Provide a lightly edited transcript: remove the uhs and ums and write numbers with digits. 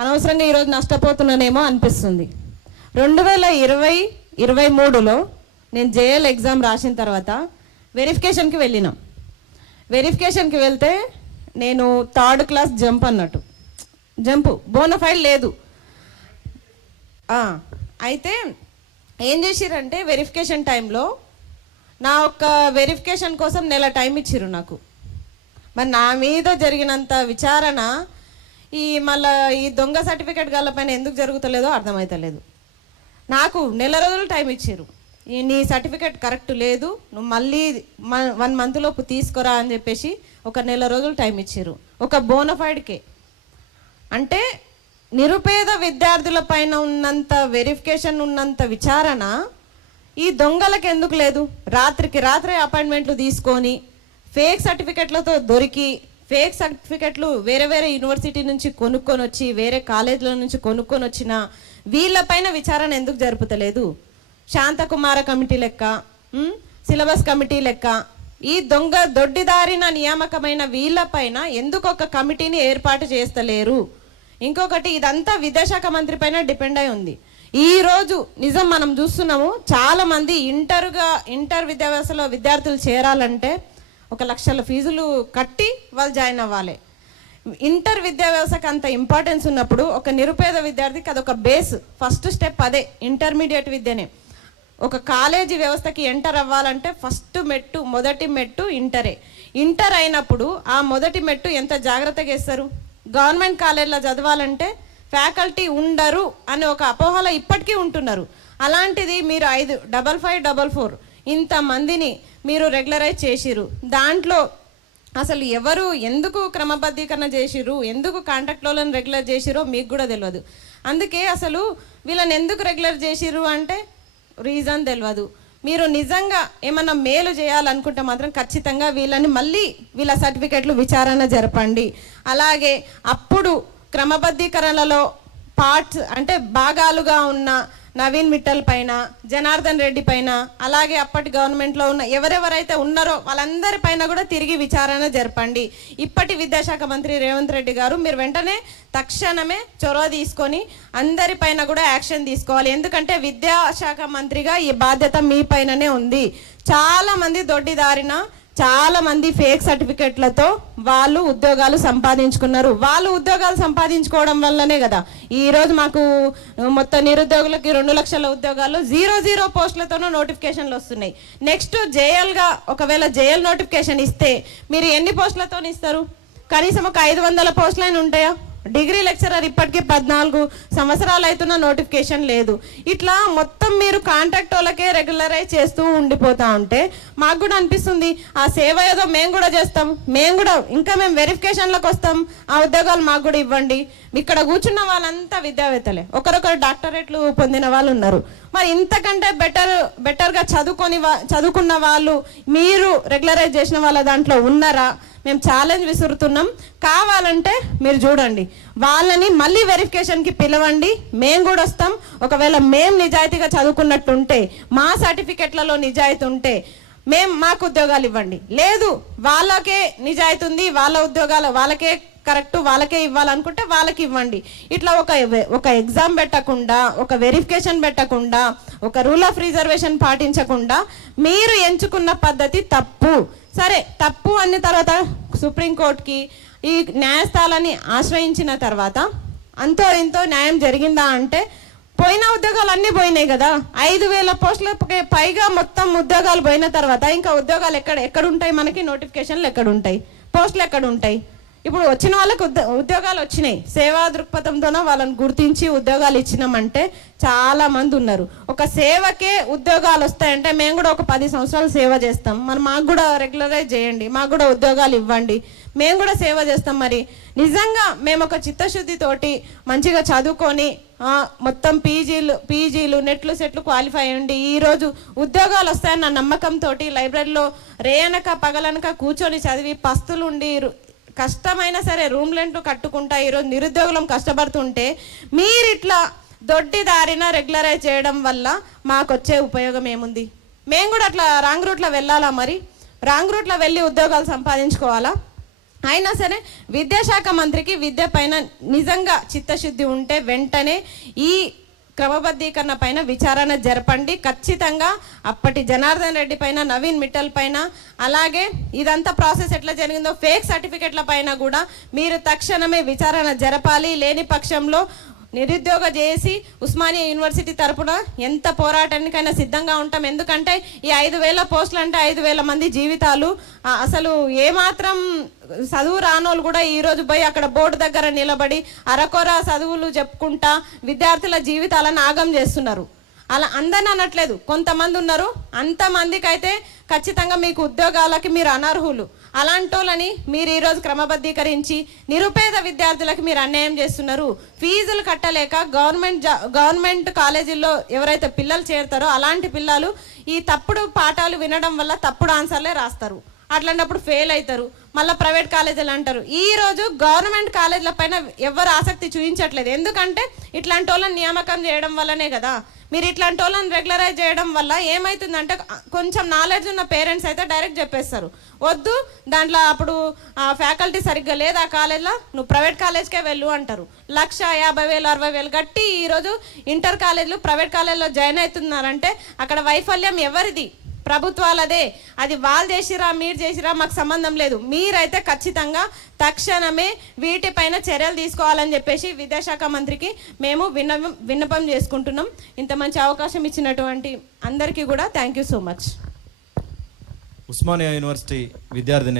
అనవసరంగా ఈరోజు నష్టపోతున్నానేమో అనిపిస్తుంది. 2020-23లో నేను జేఎల్ ఎగ్జామ్ రాసిన తర్వాత వెరిఫికేషన్కి వెళ్ళినాం. వెరిఫికేషన్కి వెళ్తే నేను 3rd క్లాస్ జంప్ అన్నట్టు, జంపు బోనఫైడ్ లేదు. అయితే ఏం చేసిరంటే వెరిఫికేషన్ టైంలో నా ఒక్క వెరిఫికేషన్ కోసం నెల టైం ఇచ్చిర్రు నాకు. మరి నా మీద జరిగినంత విచారణ మళ్ళీ ఈ దొంగ సర్టిఫికేట్ గల్లపైన ఎందుకు జరుగుతలేదో అర్థమవుతలేదు. నాకు నెల రోజులు టైం ఇచ్చారు, నీ సర్టిఫికేట్ కరెక్ట్ లేదు, నువ్వు మళ్ళీ 1 month లోపు తీసుకురా అని చెప్పేసి ఒక నెల రోజులు టైం ఇచ్చారు ఒక బోనఫైడ్కే. అంటే నిరుపేద విద్యార్థుల పైన ఉన్నంత వెరిఫికేషన్, ఉన్నంత విచారణ ఈ దొంగలకు ఎందుకు లేదు? రాత్రికి రాత్రే అపాయింట్మెంట్లు తీసుకొని ఫేక్ సర్టిఫికెట్లతో దొరికి, ఫేక్ సర్టిఫికెట్లు వేరే వేరే యూనివర్సిటీ నుంచి కొనుక్కొని వచ్చి, వేరే కాలేజీల నుంచి కొనుక్కొని వచ్చిన వీళ్ళపైన విచారణ ఎందుకు జరుపుతలేదు? శాంతకుమార కమిటీ లెక్క, సిలబస్ కమిటీ లెక్క ఈ దొంగ దొడ్డిదారిన నియామకమైన వీళ్ళపైన ఎందుకు ఒక కమిటీని ఏర్పాటు చేస్తలేరు? ఇంకొకటి, ఇదంతా విద్యాశాఖ మంత్రి పైన డిపెండ్ అయి ఉంది. ఈరోజు నిజం మనం చూస్తున్నాము, చాలామంది ఇంటర్ విద్యాభ్యాసంలో విద్యార్థులు చేరాలంటే 1 లక్షల ఫీజులు కట్టి వాళ్ళు జాయిన్ అవ్వాలి. ఇంటర్ విద్యా వ్యవస్థకు అంత ఇంపార్టెన్స్ ఉన్నప్పుడు ఒక నిరుపేద విద్యార్థికి అదొక బేస్, ఫస్ట్ స్టెప్ అదే ఇంటర్మీడియట్ విద్యనే. ఒక కాలేజీ వ్యవస్థకి ఎంటర్ అవ్వాలంటే మొదటి మెట్టు ఇంటరే. ఇంటర్ అయినప్పుడు ఆ మొదటి మెట్టు ఎంత జాగ్రత్తగా వేస్తారు? గవర్నమెంట్ కాలేజీలో చదవాలంటే ఫ్యాకల్టీ ఉండరు అనే ఒక అపోహలో ఇప్పటికీ ఉంటున్నారు. అలాంటిది మీరు 55544 ఇంతమందిని మీరు రెగ్యులరైజ్ చేసిరు. దాంట్లో అసలు ఎవరు ఎందుకు క్రమబద్ధీకరణ చేసిరు, ఎందుకు కాంట్రాక్ట్లను రెగ్యులర్ చేసిరో మీకు కూడా తెలియదు. అందుకే అసలు వీళ్ళని ఎందుకు రెగ్యులర్ చేసిరు అంటే రీజన్ తెలియదు. మీరు నిజంగా ఏమన్నా మేలు చేయాలనుకుంటే మాత్రం ఖచ్చితంగా వీళ్ళ సర్టిఫికెట్లు విచారణ జరపండి. అలాగే అప్పుడు క్రమబద్ధీకరణలో పార్ట్స్ అంటే భాగాలుగా ఉన్న నవీన్ మిట్టల్ పైన, జనార్దన్ రెడ్డి పైన, అలాగే అప్పటి గవర్నమెంట్లో ఉన్న ఎవరెవరైతే ఉన్నారో వాళ్ళందరి పైన కూడా తిరిగి విచారణ జరపండి. ఇప్పటి విద్యాశాఖ మంత్రి రేవంత్ రెడ్డి గారు మీరు వెంటనే తక్షణమే చొరవ తీసుకొని అందరిపైన కూడా యాక్షన్ తీసుకోవాలి. ఎందుకంటే విద్యాశాఖ మంత్రిగా ఈ బాధ్యత మీ పైననే ఉంది. చాలామంది దొడ్డిదారిన, చాలామంది ఫేక్ సర్టిఫికెట్లతో వాళ్ళు ఉద్యోగాలు సంపాదించుకున్నారు. వాళ్ళు ఉద్యోగాలు సంపాదించుకోవడం వల్లనే కదా ఈరోజు మాకు మొత్తం నిరుద్యోగులకి 2 లక్షల ఉద్యోగాలు 0 పోస్టులతోనూ నోటిఫికేషన్లు వస్తున్నాయి. నెక్స్ట్ జేఎల్గా ఒకవేళ జేఎల్ నోటిఫికేషన్ ఇస్తే మీరు ఎన్ని పోస్టులతో ఇస్తారు? కనీసం ఒక 500 పోస్టులైనా ఉంటాయా? డిగ్రీ లెక్చరర్ ఇప్పటికీ 14 సంవత్సరాలు అవుతున్న నోటిఫికేషన్ లేదు. ఇట్లా మొత్తం మీరు కాంట్రాక్ట్ వాళ్ళకే రెగ్యులరైజ్ చేస్తూ ఉండిపోతా ఉంటే మాకు కూడా అనిపిస్తుంది ఆ సేవ ఏదో మేము కూడా చేస్తాం, మేము వెరిఫికేషన్లకు వస్తాం, ఆ ఉద్యోగాలు మాకు కూడా ఇవ్వండి. ఇక్కడ కూర్చున్న వాళ్ళంతా విద్యావేత్తలే, ఒకరొకరు డాక్టరేట్లు పొందిన వాళ్ళు ఉన్నారు. మరి ఇంతకంటే బెటర్గా చదువుకున్న వాళ్ళు మీరు రెగ్యులరైజ్ చేసిన వాళ్ళ దాంట్లో ఉన్నారా? మేము ఛాలెంజ్ విసురుతున్నాం. కావాలంటే మీరు చూడండి, వాళ్ళని మళ్ళీ వెరిఫికేషన్కి పిలవండి, మేము కూడా వస్తాం. ఒకవేళ మేము నిజాయితీగా చదువుకున్నట్టుంటే, మా సర్టిఫికెట్లలో నిజాయితీ ఉంటే మాకు ఉద్యోగాలు ఇవ్వండి. లేదు వాళ్ళకే నిజాయితీ ఉంది, వాళ్ళ ఉద్యోగాలు వాళ్ళకే కరెక్ట్, వాళ్ళకే ఇవ్వాలనుకుంటే వాళ్ళకి ఇవ్వండి. ఇట్లా ఒక ఎగ్జామ్ పెట్టకుండా, ఒక వెరిఫికేషన్ పెట్టకుండా, ఒక రూల్ ఆఫ్ రిజర్వేషన్ పాటించకుండా మీరు ఎంచుకున్న పద్ధతి తప్పు. సరే, తప్పు అన్న తర్వాత సుప్రీంకోర్టుకి ఈ న్యాయస్థానాన్ని ఆశ్రయించిన తర్వాత అంతో ఇంతో న్యాయం జరిగిందా అంటే పోయిన ఉద్యోగాలు అన్నీ పోయినాయి కదా. 5,000 పోస్టులకి పైగా మొత్తం ఉద్యోగాలు పోయిన తర్వాత ఇంకా ఉద్యోగాలు ఎక్కడుంటాయి? మనకి నోటిఫికేషన్లు ఎక్కడుంటాయి? పోస్టులు ఎక్కడుంటాయి? ఇప్పుడు వచ్చిన వాళ్ళకి ఉద్యోగాలు వచ్చినాయి, సేవా దృక్పథంతోనో వాళ్ళని గుర్తించి ఉద్యోగాలు ఇచ్చినామంటే చాలా మంది ఉన్నారు. ఒక సేవకే ఉద్యోగాలు వస్తాయంటే మేము కూడా ఒక 10 సంవత్సరాలు సేవ చేస్తాం, మరి మాకు కూడా రెగ్యులరైజ్ చేయండి, మాకు కూడా ఉద్యోగాలు ఇవ్వండి, మేము కూడా సేవ చేస్తాం. మరి నిజంగా మేము ఒక చిత్తశుద్ధితోటి మంచిగా చదువుకొని మొత్తం పీజీలు నెట్లు సెట్లు క్వాలిఫై అయ్యండి ఈరోజు ఉద్యోగాలు వస్తాయన్న నమ్మకంతో లైబ్రరీలో రేయనక పగలనక కూర్చొని చదివి పస్తులుండి కష్టమైనా సరే రూమ్ రెంట్లు కట్టుకుంటా ఈరోజు నిరుద్యోగులం కష్టపడుతుంటే మీరు ఇట్లా దొడ్డిదారిన రెగ్యులరైజ్ చేయడం వల్ల మాకు వచ్చే ఉపయోగం ఏముంది? మేము కూడా అట్లా రాంగ్ రూట్లో వెళ్ళాలా? మరి రాంగ్ రూట్లో వెళ్ళి ఉద్యోగాలు సంపాదించుకోవాలా? అయినా సరే విద్యాశాఖ మంత్రికి విద్య పైన నిజంగా చిత్తశుద్ధి ఉంటే వెంటనే ఈ క్రమబద్ధీకరణ పైన విచారణ జరపండి. ఖచ్చితంగా అప్పటి జనార్దన్ రెడ్డి పైన, నవీన్ మిట్టల్ పైన, అలాగే ఇదంతా ప్రాసెస్ ఎట్లా జరిగిందో ఫేక్ సర్టిఫికెట్ల పైన కూడా మీరు తక్షణమే విచారణ జరపాలి. లేని పక్షంలో నిరుద్యోగ చేసి ఉస్మానియా యూనివర్సిటీ తరపున ఎంత పోరాటానికైనా సిద్ధంగా ఉంటాం. ఎందుకంటే ఈ 5,000 పోస్టులు అంటే 5,000 మంది జీవితాలు. అసలు ఏమాత్రం చదువు రానోళ్ళు కూడా ఈరోజు పోయి అక్కడ బోర్డు దగ్గర నిలబడి అరకొర చదువులు చెప్పుకుంటా విద్యార్థుల జీవితాలను ఆగం చేస్తున్నారు. అలా అందరిని అనట్లేదు, కొంతమంది ఉన్నారు. అంతమందికి అయితే ఖచ్చితంగా మీకు ఉద్యోగాలకి మీరు అనర్హులు. అలాంటి వాళ్ళని మీరు ఈరోజు క్రమబద్ధీకరించి నిరుపేద విద్యార్థులకు మీరు అన్యాయం చేస్తున్నారు. ఫీజులు కట్టలేక గవర్నమెంట్ కాలేజీల్లో ఎవరైతే పిల్లలు చేరుతారో అలాంటి పిల్లలు ఈ తప్పుడు పాఠాలు వినడం వల్ల తప్పుడు ఆన్సర్లే రాస్తారు. అట్లాంటప్పుడు ఫెయిల్ అవుతారు. మళ్ళీ ప్రైవేట్ కాలేజీలు అంటారు. ఈరోజు గవర్నమెంట్ కాలేజీల పైన ఎవరు ఆసక్తి చూపించట్లేదు. ఎందుకంటే ఇట్లాంటి వాళ్ళని నియామకం చేయడం వల్లనే కదా. మీరు ఇట్లాంటి వాళ్ళని రెగ్యులరైజ్ చేయడం వల్ల ఏమవుతుందంటే కొంచెం నాలెడ్జ్ ఉన్న పేరెంట్స్ అయితే డైరెక్ట్ చెప్పేస్తారు, వద్దు దాంట్లో అప్పుడు ఫ్యాకల్టీ సరిగ్గా లేదు ఆ కాలేజ్లో, నువ్వు ప్రైవేట్ కాలేజ్కే వెళ్ళు అంటారు. 1,50,000 60,000 కట్టి ఈరోజు ఇంటర్ కాలేజీలు ప్రైవేట్ కాలేజ్లో జాయిన్ అవుతున్నారంటే అక్కడ వైఫల్యం ఎవరిది? ప్రభుత్వాలదే. అది వాళ్ళు చేసిరా మీరు చేసిరా మాకు సంబంధం లేదు. మీరైతే ఖచ్చితంగా తక్షణమే వీటిపైన చర్యలు తీసుకోవాలని చెప్పేసి విద్యాశాఖ మంత్రికి మేము విన్నపం చేసుకుంటున్నాం. ఇంత మంచి అవకాశం ఇచ్చినటువంటి అందరికీ కూడా thank you so much. Osmania university విద్యార్థి